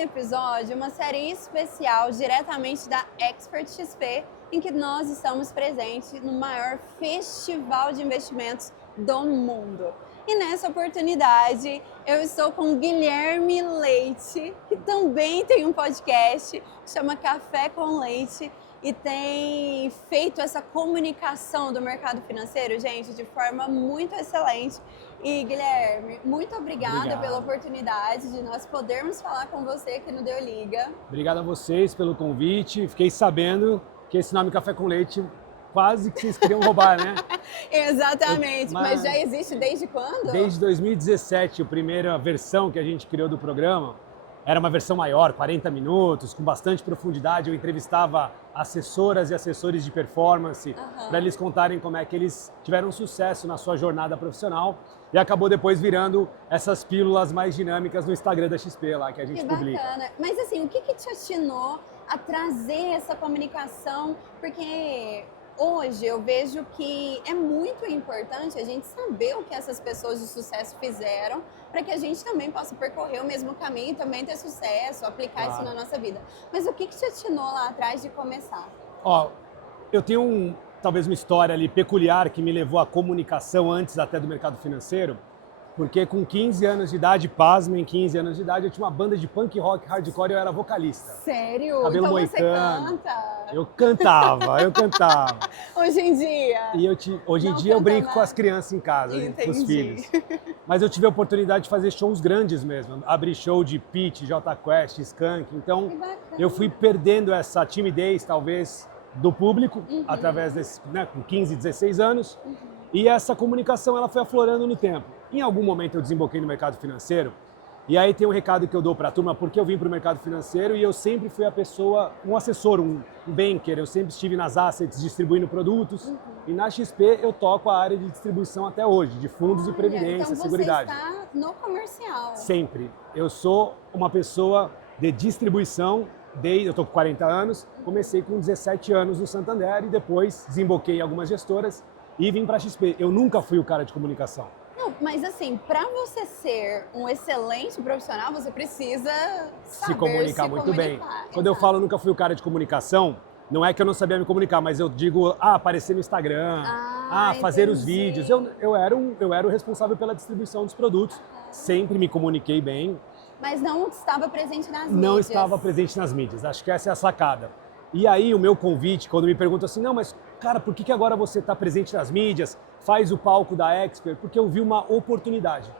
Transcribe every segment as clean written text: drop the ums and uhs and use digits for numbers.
episódio uma série especial diretamente da Expert XP, em que nós estamos presentes no maior festival de investimentos do mundo. E nessa oportunidade eu estou com Guilherme Leite, que também tem um podcast que chama Café com Leite e tem feito essa comunicação do mercado financeiro, gente, de forma muito excelente. E Guilherme, muito obrigada pela oportunidade de nós podermos falar com você aqui no Deu Liga. Obrigado a vocês pelo convite. Fiquei sabendo que esse nome Café com Leite quase que vocês queriam roubar, né? Exatamente, mas já existe desde quando? Desde 2017, a primeira versão que a gente criou do programa. Era uma versão maior, 40 minutos, com bastante profundidade. Eu entrevistava assessoras e assessores de performance para eles contarem como é que eles tiveram sucesso na sua jornada profissional. E acabou depois virando essas pílulas mais dinâmicas no Instagram da XP lá, que a gente publica. Bacana. Mas assim, o que te atinou a trazer essa comunicação? Porque hoje eu vejo que é muito importante a gente saber o que essas pessoas de sucesso fizeram para que a gente também possa percorrer o mesmo caminho e também ter sucesso, aplicar isso na nossa vida. Mas o que te atinou lá atrás de começar? Eu tenho talvez uma história ali peculiar que me levou à comunicação antes até do mercado financeiro, porque com 15 anos de idade, pasmem, 15 anos de idade, eu tinha uma banda de punk rock hardcore e eu era vocalista. Sério? Cabelo então moicano. Você canta? Eu cantava. Hoje em dia? E hoje em dia eu brinco com as crianças em casa, com os filhos. Mas eu tive a oportunidade de fazer shows grandes mesmo. Abri show de Pitty, Jota Quest, Skank. Então eu fui perdendo essa timidez, talvez, do público, através desse, com 15, 16 anos. E essa comunicação ela foi aflorando no tempo. Em algum momento eu desemboquei no mercado financeiro. E aí tem um recado que eu dou para a turma, porque eu vim para o mercado financeiro e eu sempre fui a pessoa, um assessor, um banker. Eu sempre estive nas assets distribuindo produtos. E na XP eu toco a área de distribuição até hoje, de fundos e previdência, seguridade. Então você está no comercial? Sempre. Eu sou uma pessoa de distribuição. Eu estou com 40 anos, comecei com 17 anos no Santander e depois desemboquei em algumas gestoras e vim para a XP. Eu nunca fui o cara de comunicação. Não, mas assim, para você ser um excelente profissional, você precisa saber se comunicar muito bem. Quando eu falo nunca fui o cara de comunicação, não é que eu não sabia me comunicar, mas eu digo, aparecer no Instagram, fazer os vídeos. Eu era o responsável pela distribuição dos produtos, sempre me comuniquei bem. Mas não estava presente nas mídias. Não estava presente nas mídias, acho que essa é a sacada. E aí o meu convite, quando me perguntam assim, não, mas cara, por que agora você está presente nas mídias, faz o palco da Expert? Porque eu vi uma oportunidade.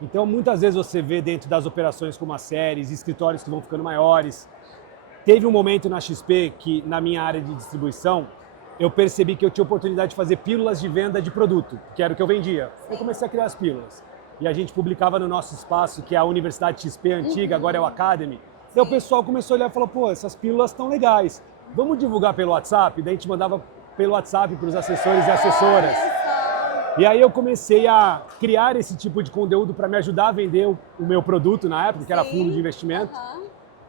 Então muitas vezes você vê dentro das operações como as séries, escritórios que vão ficando maiores. Teve um momento na XP que na minha área de distribuição, eu percebi que eu tinha oportunidade de fazer pílulas de venda de produto, que era o que eu vendia. Eu comecei a criar as pílulas. E a gente publicava no nosso espaço, que é a Universidade XP antiga, agora é o Academy. E o pessoal começou a olhar e falou, pô, essas pílulas estão legais. Vamos divulgar pelo WhatsApp? Daí a gente mandava pelo WhatsApp para os assessores e assessoras. E aí eu comecei a criar esse tipo de conteúdo para me ajudar a vender o meu produto na época, que era fundo de investimento.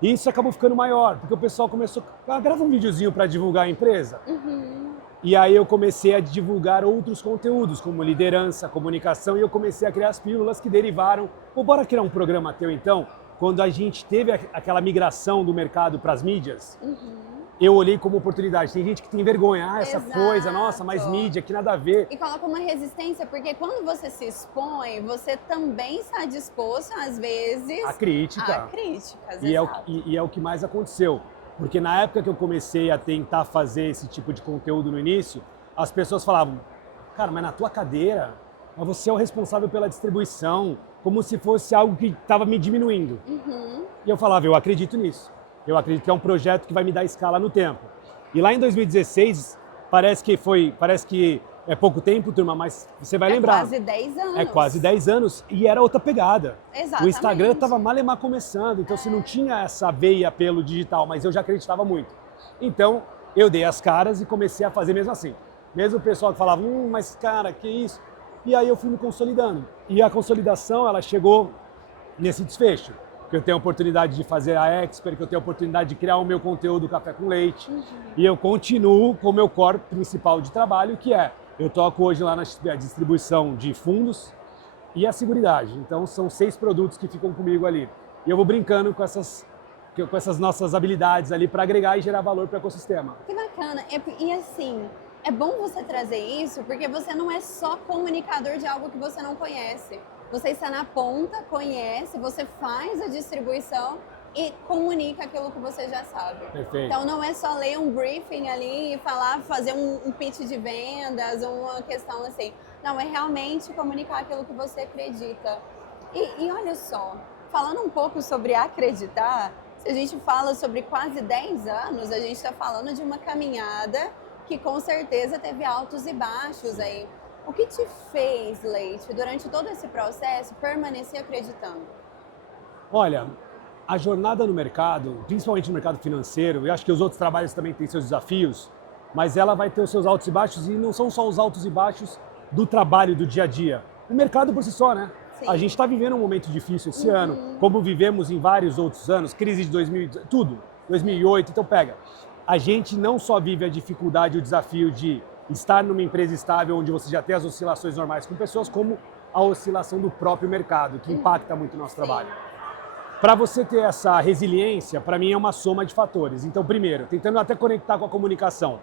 E isso acabou ficando maior, porque o pessoal começou a gravar um videozinho para divulgar a empresa. E aí eu comecei a divulgar outros conteúdos, como liderança, comunicação, e eu comecei a criar as pílulas que derivaram. Bora criar um programa teu então? Quando a gente teve aquela migração do mercado para as mídias, eu olhei como oportunidade. Tem gente que tem vergonha, essa coisa, nossa, mais mídia, que nada a ver. E coloca uma resistência, porque quando você se expõe, você também está disposto, às vezes, a críticas. E é o que mais aconteceu. Porque na época que eu comecei a tentar fazer esse tipo de conteúdo no início, as pessoas falavam, cara, mas na tua cadeira, mas você é o responsável pela distribuição, como se fosse algo que estava me diminuindo. E eu falava, eu acredito nisso. Eu acredito que é um projeto que vai me dar escala no tempo. E lá em 2016, parece que é pouco tempo, turma, mas você vai lembrar. É quase 10 anos. É quase 10 anos e era outra pegada. Exatamente. O Instagram estava malemar começando, então você não tinha essa veia pelo digital, mas eu já acreditava muito. Então, eu dei as caras e comecei a fazer mesmo assim. Mesmo o pessoal que falava, mas cara, que isso? E aí eu fui me consolidando. E a consolidação, ela chegou nesse desfecho. Que eu tenho a oportunidade de fazer a Expert, que eu tenho a oportunidade de criar o meu conteúdo Café com Leite. E eu continuo com o meu core principal de trabalho, que é, eu toco hoje lá na distribuição de fundos e a seguridade. Então são 6 produtos que ficam comigo ali. E eu vou brincando com essas nossas habilidades ali para agregar e gerar valor para o ecossistema. Que bacana. E assim, é bom você trazer isso porque você não é só comunicador de algo que você não conhece. Você está na ponta, conhece, você faz a distribuição e comunica aquilo que você já sabe. Perfeito. Então não é só ler um briefing ali e falar, fazer um pitch de vendas, uma questão assim. Não, é realmente comunicar aquilo que você acredita. E olha só, falando um pouco sobre acreditar, se a gente fala sobre quase 10 anos, a gente está falando de uma caminhada que com certeza teve altos e baixos aí. O que te fez, Leite, durante todo esse processo, permanecer acreditando? Olha, a jornada no mercado, principalmente no mercado financeiro, eu acho que os outros trabalhos também têm seus desafios, mas ela vai ter os seus altos e baixos, e não são só os altos e baixos do trabalho, do dia a dia. O mercado por si só, né? Sim. A gente está vivendo um momento difícil esse ano, como vivemos em vários outros anos, crise de 2000, tudo, 2008, então pega. A gente não só vive a dificuldade e o desafio de estar numa empresa estável, onde você já tem as oscilações normais com pessoas, como a oscilação do próprio mercado, que impacta muito o nosso trabalho. Para você ter essa resiliência, para mim é uma soma de fatores. Então, primeiro, tentando até conectar com a comunicação.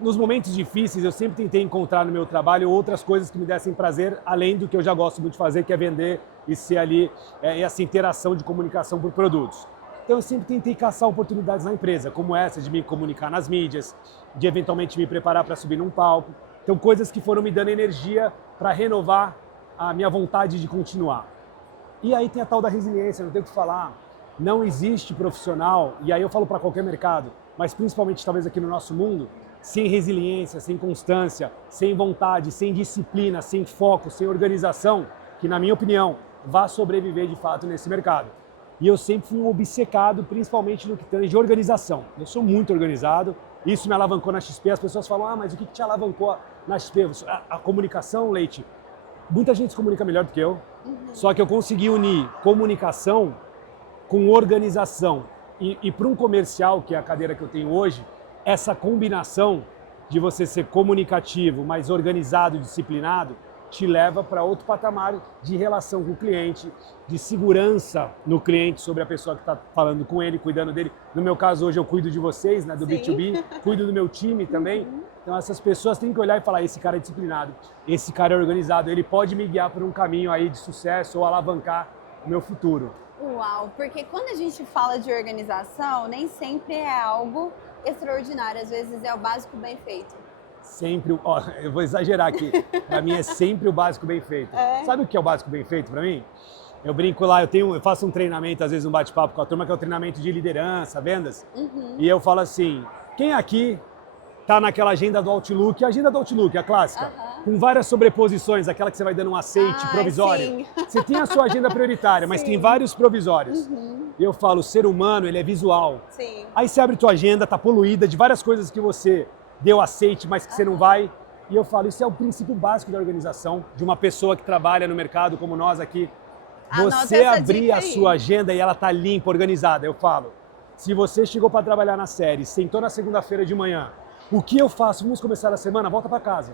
Nos momentos difíceis, eu sempre tentei encontrar no meu trabalho outras coisas que me dessem prazer, além do que eu já gosto muito de fazer, que é vender e ser ali essa interação de comunicação por produtos. Então, eu sempre tentei caçar oportunidades na empresa, como essa de me comunicar nas mídias, de eventualmente me preparar para subir num palco. Então, coisas que foram me dando energia para renovar a minha vontade de continuar. E aí tem a tal da resiliência, não tem o que falar. Não existe profissional, e aí eu falo para qualquer mercado, mas principalmente talvez aqui no nosso mundo, sem resiliência, sem constância, sem vontade, sem disciplina, sem foco, sem organização, que na minha opinião, vá sobreviver de fato nesse mercado. E eu sempre fui um obcecado, principalmente no que tange de organização. Eu sou muito organizado, isso me alavancou na XP, as pessoas falam, mas o que te alavancou na XP? A comunicação, Leite? Muita gente se comunica melhor do que eu, só que eu consegui unir comunicação com organização. E para um comercial, que é a cadeira que eu tenho hoje, essa combinação de você ser comunicativo, mas organizado e disciplinado, te leva para outro patamar de relação com o cliente, de segurança no cliente sobre a pessoa que está falando com ele, cuidando dele. No meu caso, hoje eu cuido de vocês, né, do Sim. B2B, cuido do meu time também. Então essas pessoas têm que olhar e falar, esse cara é disciplinado, esse cara é organizado, ele pode me guiar por um caminho aí de sucesso ou alavancar o meu futuro. Uau, porque quando a gente fala de organização, nem sempre é algo extraordinário, às vezes é o básico bem feito. Sempre, ó, eu vou exagerar aqui, para mim é sempre o básico bem feito. Sabe o que é o básico bem feito para mim? Eu brinco lá, eu faço um treinamento, às vezes um bate-papo com a turma, que é o treinamento de liderança, vendas, e eu falo assim, quem aqui tá naquela agenda do Outlook, a agenda do Outlook, a clássica, com várias sobreposições, aquela que você vai dando um aceite provisório. Sim. Você tem a sua agenda prioritária, mas tem vários provisórios. E eu falo, o ser humano, ele é visual. Sim. Aí você abre tua agenda, tá poluída de várias coisas que você deu aceite, mas que você não vai. E eu falo, isso é o princípio básico da organização, de uma pessoa que trabalha no mercado como nós aqui. Você abrir a sua agenda e ela tá limpa, organizada. Eu falo, se você chegou para trabalhar na série, sentou na segunda-feira de manhã, o que eu faço? Vamos começar a semana? Volta para casa.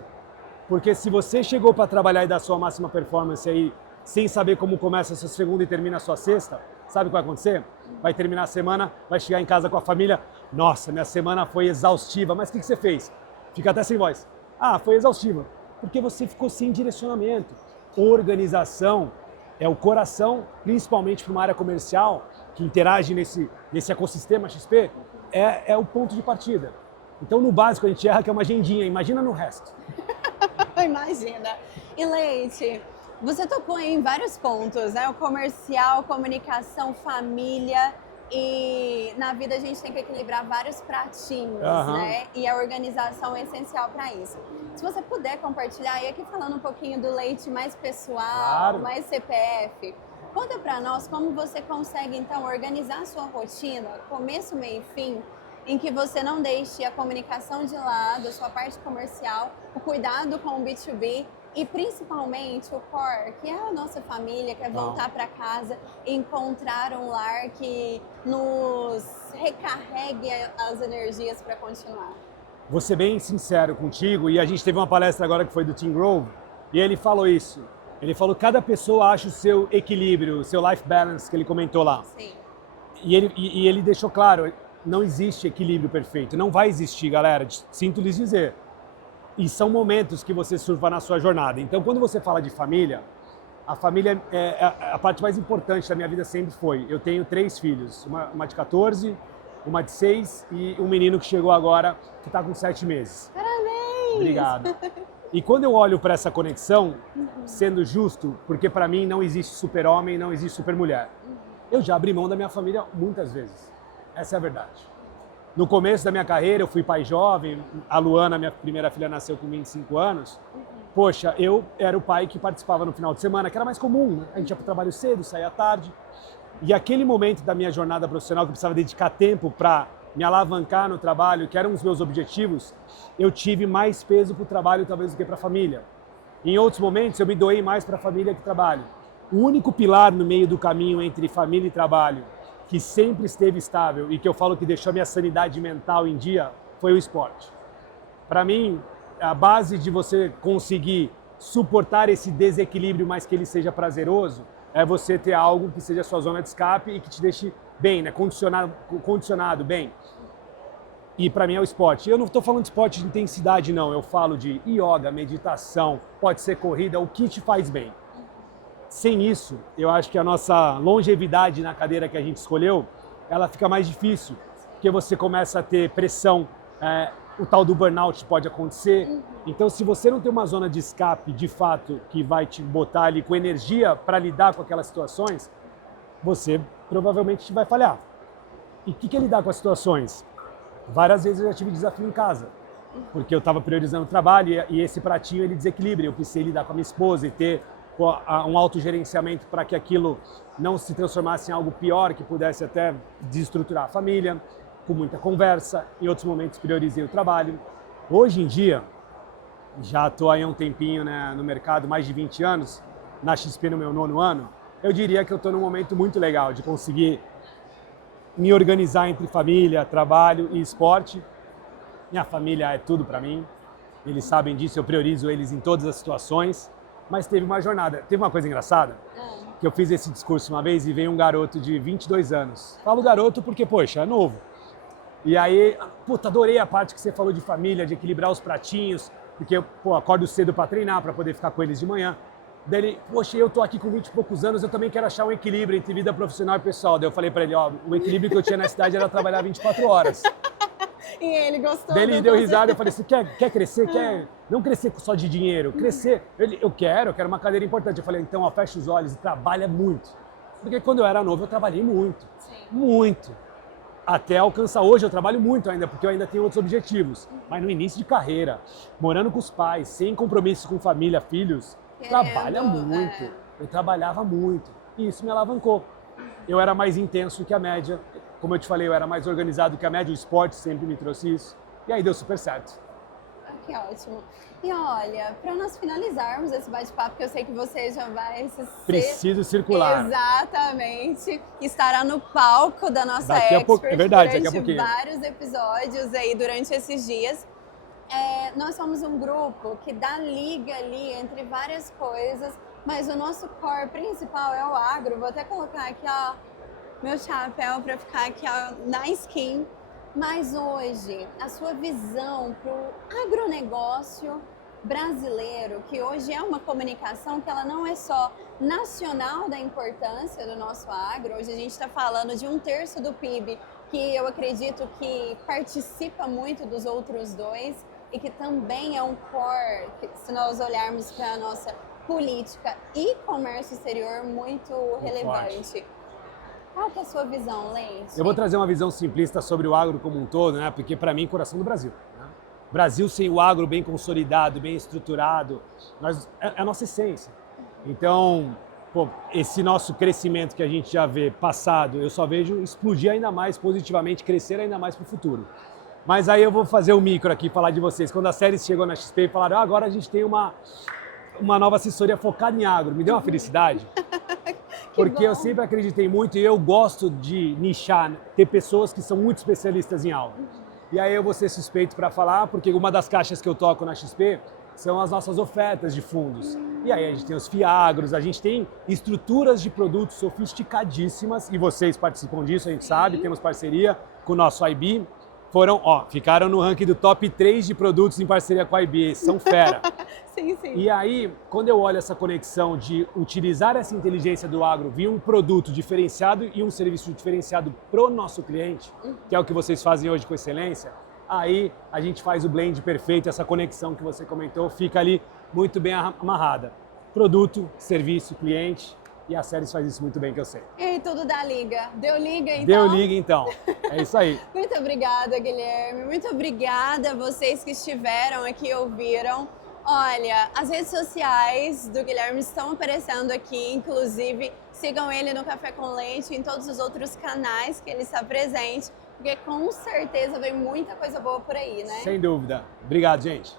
Porque se você chegou para trabalhar e dar sua máxima performance aí, sem saber como começa a sua segunda e termina a sua sexta, sabe o que vai acontecer? Vai terminar a semana, vai chegar em casa com a família, nossa, minha semana foi exaustiva, mas o que você fez? Fica até sem voz. Ah, foi exaustiva. Porque você ficou sem direcionamento. Organização é o coração, principalmente para uma área comercial, que interage nesse ecossistema XP, é o ponto de partida. Então, no básico, a gente erra que é uma agendinha, imagina no resto. Imagina. E Leite, você tocou em vários pontos, né? O comercial, comunicação, família, e na vida a gente tem que equilibrar vários pratinhos, né? E a organização é essencial para isso. Se você puder compartilhar, e aqui falando um pouquinho do Leite mais pessoal, mais CPF, conta para nós como você consegue, então, organizar a sua rotina, começo, meio e fim, em que você não deixe a comunicação de lado, a sua parte comercial, o cuidado com o B2B e principalmente o core, que é a nossa família, que é voltar para casa e encontrar um lar que nos recarregue as energias para continuar. Vou ser bem sincero contigo, e a gente teve uma palestra agora que foi do Tim Grove, e ele falou isso. Ele falou que cada pessoa acha o seu equilíbrio, o seu life balance, que ele comentou lá. Sim. E ele deixou claro, não existe equilíbrio perfeito. Não vai existir, galera, sinto lhes dizer. E são momentos que você surfa na sua jornada. Então, quando você fala de família, a família é a parte mais importante da minha vida sempre foi. Eu tenho 3 filhos, uma de 14, uma de 6 e um menino que chegou agora, que está com 7 meses. Parabéns! Obrigado. E quando eu olho para essa conexão, sendo justo, porque para mim não existe super-homem, não existe super-mulher. Eu já abri mão da minha família muitas vezes. Essa é a verdade. No começo da minha carreira, eu fui pai jovem, a Luana, minha primeira filha, nasceu com 25 anos. Poxa, eu era o pai que participava no final de semana, que era mais comum, né? A gente ia para o trabalho cedo, saía à tarde. E aquele momento da minha jornada profissional, que eu precisava dedicar tempo para me alavancar no trabalho, que eram os meus objetivos, eu tive mais peso para o trabalho talvez do que para a família. Em outros momentos, eu me doei mais para a família que trabalho. O único pilar no meio do caminho entre família e trabalho, que sempre esteve estável e que eu falo que deixou a minha sanidade mental em dia, foi o esporte. Para mim, a base de você conseguir suportar esse desequilíbrio, mas que ele seja prazeroso, é você ter algo que seja a sua zona de escape e que te deixe bem, né? Condicionado bem. E para mim é o esporte. Eu não estou falando de esporte de intensidade, não. Eu falo de yoga, meditação, pode ser corrida, o que te faz bem. Sem isso, eu acho que a nossa longevidade na cadeira que a gente escolheu, ela fica mais difícil, porque você começa a ter pressão, o tal do burnout pode acontecer. Então, se você não tem uma zona de escape, de fato, que vai te botar ali com energia para lidar com aquelas situações, você provavelmente vai falhar. E o que é lidar com as situações? Várias vezes eu já tive desafio em casa, porque eu estava priorizando o trabalho e esse pratinho ele desequilibra. Eu precisei lidar com a minha esposa e ter um autogerenciamento para que aquilo não se transformasse em algo pior, que pudesse até desestruturar a família, com muita conversa. Em outros momentos priorizei o trabalho. Hoje em dia, já estou aí há um tempinho, né, no mercado, mais de 20 anos, na XP no meu 9º ano, eu diria que eu estou num momento muito legal de conseguir me organizar entre família, trabalho e esporte. Minha família é tudo para mim, eles sabem disso, eu priorizo eles em todas as situações, mas teve uma jornada. Teve uma coisa engraçada, que eu fiz esse discurso uma vez e veio um garoto de 22 anos. Falo garoto porque, poxa, é novo. E aí, puta, adorei a parte que você falou de família, de equilibrar os pratinhos, porque eu acordo cedo para treinar, para poder ficar com eles de manhã. Daí ele, poxa, eu tô aqui com 20 e poucos anos, eu também quero achar um equilíbrio entre vida profissional e pessoal. Daí eu falei para ele, ó, o equilíbrio que eu tinha na cidade era trabalhar 24 horas. E ele gostou. Daí ele deu risada, eu falei, você quer crescer? Quer não crescer só de dinheiro, crescer. Eu quero uma cadeira importante. Eu falei, então, ó, fecha os olhos e trabalha muito. Porque quando eu era novo, eu trabalhei muito. Sim. Muito. Até alcançar hoje, eu trabalho muito ainda, porque eu ainda tenho outros objetivos. Mas no início de carreira, morando com os pais, sem compromisso com família, filhos, trabalha muito. Eu trabalhava muito. E isso me alavancou. Eu era mais intenso que a média. Como eu te falei, eu era mais organizado que a média. O esporte sempre me trouxe isso. E aí deu super certo. Que ótimo. E olha, para nós finalizarmos esse bate-papo, que eu sei que você já vai Preciso circular. Exatamente. Estará no palco da nossa daqui a pouco, Expert é verdade, durante daqui a pouquinho. vários episódios aí durante esses dias. Nós somos um grupo que dá liga ali entre várias coisas, mas o nosso core principal é o agro. Vou até colocar aqui, ó, meu chapéu para ficar aqui, ó, na skin. Mas hoje, a sua visão para o agronegócio brasileiro, que hoje é uma comunicação que ela não é só nacional da importância do nosso agro, hoje a gente está falando de 1/3 do PIB, que eu acredito que participa muito dos outros 2 e que também é um core, se nós olharmos para a nossa política e comércio exterior, muito relevante. Forte. Qual que é a sua visão, Leite? Eu vou trazer uma visão simplista sobre o agro como um todo, né? Porque para mim, coração do Brasil. Né? Brasil sem o agro bem consolidado, bem estruturado, é a nossa essência. Então, esse nosso crescimento que a gente já vê passado, eu só vejo explodir ainda mais positivamente, crescer ainda mais para o futuro. Mas aí eu vou fazer o micro aqui, falar de vocês. Quando a série chegou na XP e falaram, agora a gente tem uma nova assessoria focada em agro, me deu uma felicidade. Porque eu sempre acreditei muito e eu gosto de nichar, ter pessoas que são muito especialistas em algo. E aí eu vou ser suspeito para falar, porque uma das caixas que eu toco na XP são as nossas ofertas de fundos. E aí a gente tem os fiagros, a gente tem estruturas de produtos sofisticadíssimas, e vocês participam disso, a gente sabe, temos parceria com o nosso IB. Ficaram no ranking do top 3 de produtos em parceria com a IB, são fera. Sim, sim. E aí, quando eu olho essa conexão de utilizar essa inteligência do agro via um produto diferenciado e um serviço diferenciado pro nosso cliente, que é o que vocês fazem hoje com excelência, aí a gente faz o blend perfeito, essa conexão que você comentou, fica ali muito bem amarrada. Produto, serviço, cliente, e a Ceres faz isso muito bem, que eu sei. E tudo dá liga. Deu liga, então? Deu liga, então. É isso aí. Muito obrigada, Guilherme. Muito obrigada a vocês que estiveram aqui e ouviram. Olha, as redes sociais do Guilherme estão aparecendo aqui, inclusive sigam ele no Café com Leite e em todos os outros canais que ele está presente, porque com certeza vem muita coisa boa por aí, né? Sem dúvida. Obrigado, gente.